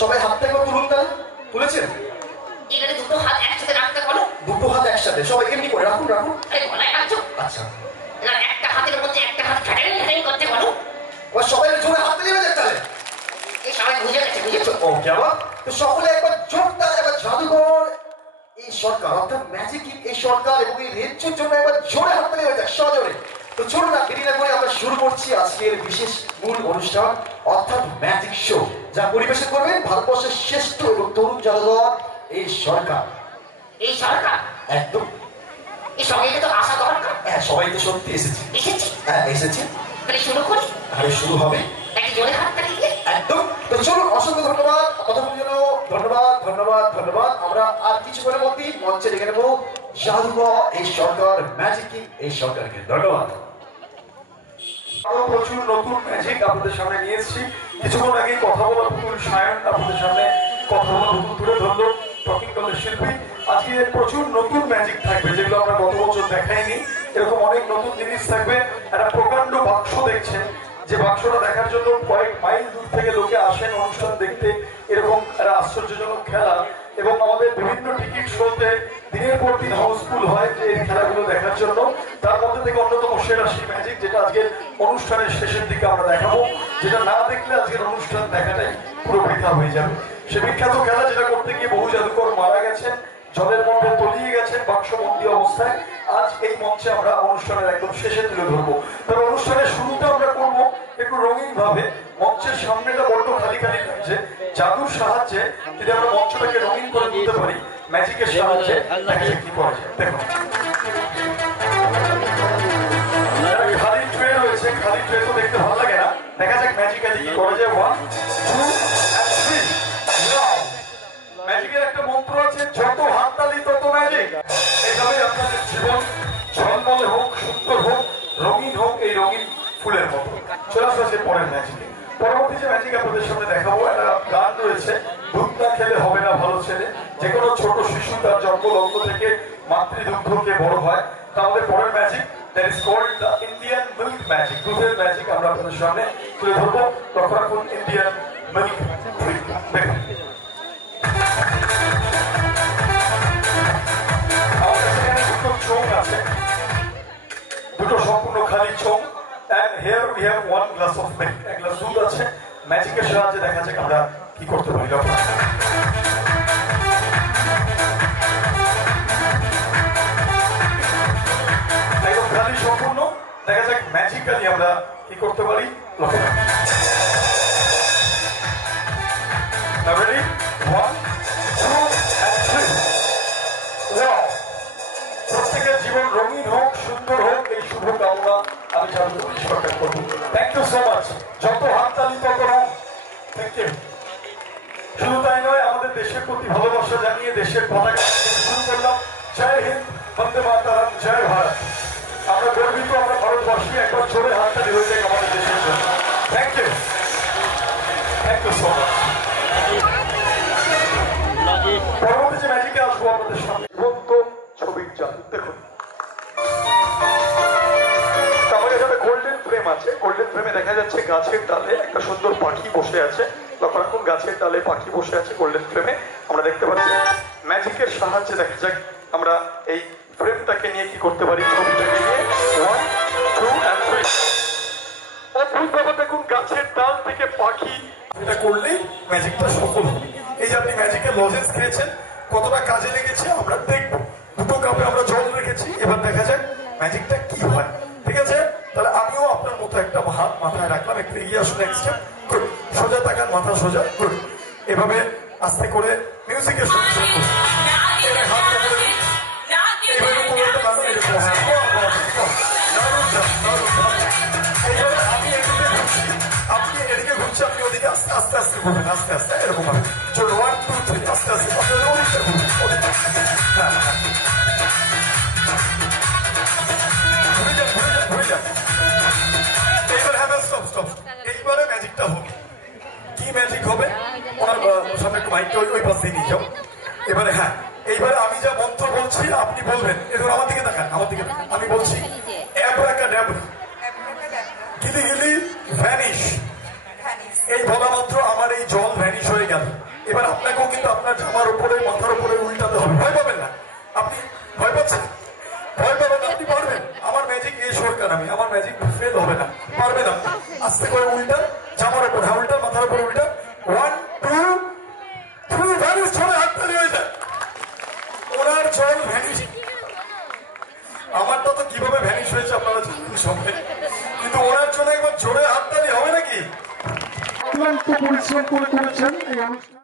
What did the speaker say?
সবাই হাতটা একবার তুলুন তাহলে। তুলেছেন? এখানে দুটো হাত একসাথে রাখতে বলো। দুটো হাত একসাথে সবাই এমনি করে রাখুন রাখুন। আচ্ছা একটা হাতের মধ্যে একটা হাত ঘাটাঘাটি করতে বলো। সবাই জোরে হাত দিলে বেজে তাহলে এই সবাই বুঝে গেছে, বুঝেছো? ও কেমন? তো সকলে একবার জোরদার একবার জাদুঘর এই সরকার অর্থাৎ ম্যাজিক এই সরকার এবং এই রেঞ্জের জন্য একবার জোরে হাত তালি হয়ে যাক, সজোরে। তো চলুন না দেরি না করে আমরা শুরু করছি আজকের বিশেষ মূল অনুষ্ঠান অর্থাৎ ম্যাজিক শো, যা পরিবেশন করবেন ভারতবর্ষের শ্রেষ্ঠ এবং তরুণ জাদুঘর এই সরকার। এই সরকার একদম এই সবাই তো আসা দরকার। হ্যাঁ সবাই তো সত্যি এসেছে। এসেছি? হ্যাঁ এসেছে। তাহলে শুরু করি। আরে শুরু হবে নাকি জোরে হাত তালি দিয়ে? একদম। তো চলুন, অসংখ্য ধন্যবাদ কথাগুলোর জন্য। ধন্যবাদ ধন্যবাদ ধন্যবাদ। আমরা আর কিছুক্ষণের মধ্যেই মঞ্চে রেখে নেবো জাদুঘর এই সরকার ম্যাজিক এই সরকারকে। ধন্যবাদ। আরো প্রচুর নতুন ম্যাজিক আপনাদের সামনে নিয়ে এসেছি। কিছুক্ষণ আগে কথা বলা পুতুল সায়ন আপনাদের সামনে কথা বলা পুতুল তুলে ধরলো, টকিং দলের শিল্পী। আজকে প্রচুর নতুন ম্যাজিক থাকবে যেগুলো আমরা গত বছর দেখাইনি। এরকম অনেক নতুন জিনিস থাকবে। একটা প্রকাণ্ড বাক্স দেখছেন, যে বাক্সটা দেখার জন্য কয়েক মাইল দূর থেকে লোকে আসেন অনুষ্ঠান দেখতে। এরকম একটা আশ্চর্যজনক খেলা এবং আমাদের বিভিন্ন টিকিট শোতে দিনের পর দিন হাউসফুল হয় যে এই খেলাগুলো দেখার জন্য। তার মধ্যে থেকে অন্যতম সেরা সেই ম্যাজিক যেটা আজকের অনুষ্ঠানের শেষের দিকে আমরা দেখাবো, যেটা না দেখলে আজকের অনুষ্ঠান দেখাটাই পুরো বৃথা হয়ে যাবে। সে বিখ্যাত খেলা যেটা করতে গিয়ে বহু জাদুকর মারা গেছেন, জলের মধ্যে তলিয়ে গেছেন বাক্সবন্দি অবস্থায়। আজ এই মঞ্চে আমরা অনুষ্ঠানের একদম শেষে তুলে ধরবো। তবে অনুষ্ঠানের শুরুটা আমরা করবো একটু রঙিন ভাবে। মঞ্চের সামনেটা বড্ড খালি খালি লাগছে। জাদুর সাহায্যে যদি আমরা মঞ্চটাকে রঙিন করে তুলতে পারি, ম্যাজিকের সাহায্যে দেখা যাক কি করা যায়। দেখো খালি ট্রে রয়েছে, খালি ট্রে তো দেখতে ভালো লাগে না। দেখা যাক ম্যাজিক আজ কি করা যায়। 1 2 and 3। ম্যাজিকের একটা মন্ত্র আছে, যত হাততালি তত ম্যাজিক। এইভাবে আপনাদের জীবন ঝলমলে হোক, সুন্দর হোক, রঙিন হোক, এই রঙিন ফুলের মতো। চলে আসছে পরের ম্যাজিকে। পরবর্তী যে ম্যাজিক আপনাদের সামনে দেখাবো, একটা গান রয়েছে, দুধ না খেলে হবে না ভালো ছেলে। যে কোনো ছোট শিশু তার জন্মলগ্ন থেকে মাতৃদুগ্ধকে বড় হয়। তাহলে পরের magic that is called the Indian milk magic. দুধের ম্যাজিক আমরা আপনাদের সামনে তুলে ধরবো। লক্ষ্য রাখুন, ইন্ডিয়ান মিল্ক দেখুন। আমাদের সেখানে দুটো চোখ আছে, দুটো সম্পূর্ণ খালি চোখ। And here we have 1 glass of milk. এক গ্লাস দুধ আছে। ম্যাজিকের সাহায্যে দেখা যাক আমরা কি করতে পারি। একদম খালি সম্পূর্ণ। দেখা যাক ম্যাজিক্যালি আমরা কি করতে পারি। Ready? 1 2 and 3. Wow! প্রত্যেকের জীবন রঙিন হোক, সুন্দর হোক, এই শুভ কামনা আমি জাদুঘর সরকার করব। Thank you so much. যত হাততালি তত রং। Thank you. শুধু তাই নয়, আমাদের দেশের প্রতি ভালোবাসা জানিয়ে দেশের পতাকা শুরু করলাম। জয় হিন্দ, বন্দে মাতরম, জয় ভারত। আমরা গর্বিত, আমরা ভারতবাসী। একবার জোরে হাততালি হয়ে যাক আমাদের দেশের জন্য। Thank you, thank you so much. পরবর্তী যে ম্যাজিকে আসবো আপনাদের সামনে, ছবির জাদু। দেখুন আমাদের এখানে গোল্ডেন ফ্রেম আছে। গোল্ডেন ফ্রেমে দেখা যাচ্ছে গাছের ডালে একটা সুন্দর পাখি বসে আছে। লক্ষ্য রাখুন, গাছের ডালে পাখি বসে আছে গোল্ডেন ফ্রেমে আমরা দেখতে পাচ্ছি। ম্যাজিকের সাহায্যে দেখা যাক আমরা এই ফ্রেমটাকে নিয়ে কি করতে পারি। ছবিটাকে নিয়ে 1 2 and 3। অদ্ভুতভাবে দেখুন, গাছের ডাল থেকে পাখি। এটা করলেই ম্যাজিকটা সফল হবে। এই যে আপনি ম্যাজিকের লজেন্স খেয়েছেন, কতটা কাজে লেগেছে আমরা দেখবো। দুটো কাপে আমরা জল রেখেছি, এবার দেখা যাক ম্যাজিকটা কি হয়। ঠিক আছে, তাহলে আমিও আপনার মতো একটা হাত মাথায় রাখলাম। একটু এগিয়ে আসুন, এক স্টেপ। সোজা তাকান, মাথা সোজা। এভাবে আস্তে করে মিউজিকের সঙ্গে আপনি এদিকে ঘুরছে, আপনি ওদিকে আস্তে আস্তে আস্তে ঘুরবেন, আস্তে আস্তে এরকম ভাবে। চলো 1 2 3 আস্তে আস্তে এইবারে ম্যাজিকটা হবে। কি ম্যাজিক হবে? ওনার সামনে একটু মাইকটা ওই পাশে নিয়ে যাও। এবারে হ্যাঁ, এইবারে আমি যা মন্ত্র বলছি আপনি বলবেন। এবার আমার দিকে তাকান, আমার দিকে তাকান। আমি বলছি অ্যাব্রাকাডাব্রা, গিলি গিলি ভ্যানিশ। এই বলা মাত্র আমার এই জল ভ্যানিশ হয়ে গেল। শক্তিশালী। এবার আপনাকেও কিন্তু আপনার জামার উপরে মাথার উপরে উল্টাতে হবে। ভয় পাবেন না, আপনি ভয় পাচ্ছেন, ভয় পাবেন, আপনি পারবেন। আমার ম্যাজিক এই সরকার, আমার ম্যাজিক ফেল হবে না, পারবেন আপনি। আস্তে করে উল্টা, জামার উপরে উল্টা, মাথার উপরে উল্টা। 1 2 3 ভ্যানিশ, ছড়ে হাততালি হয়ে যায়। ওনার জল ভ্যানিশ। আমারটা তো কিভাবে ভ্যানিশ হয়েছে আপনারা জানেন সবাই, কিন্তু ওনার জন্য একবার জোরে হাততালি হবে নাকি? পরিশ্রম করে করেছেন এই অনুষ্ঠান।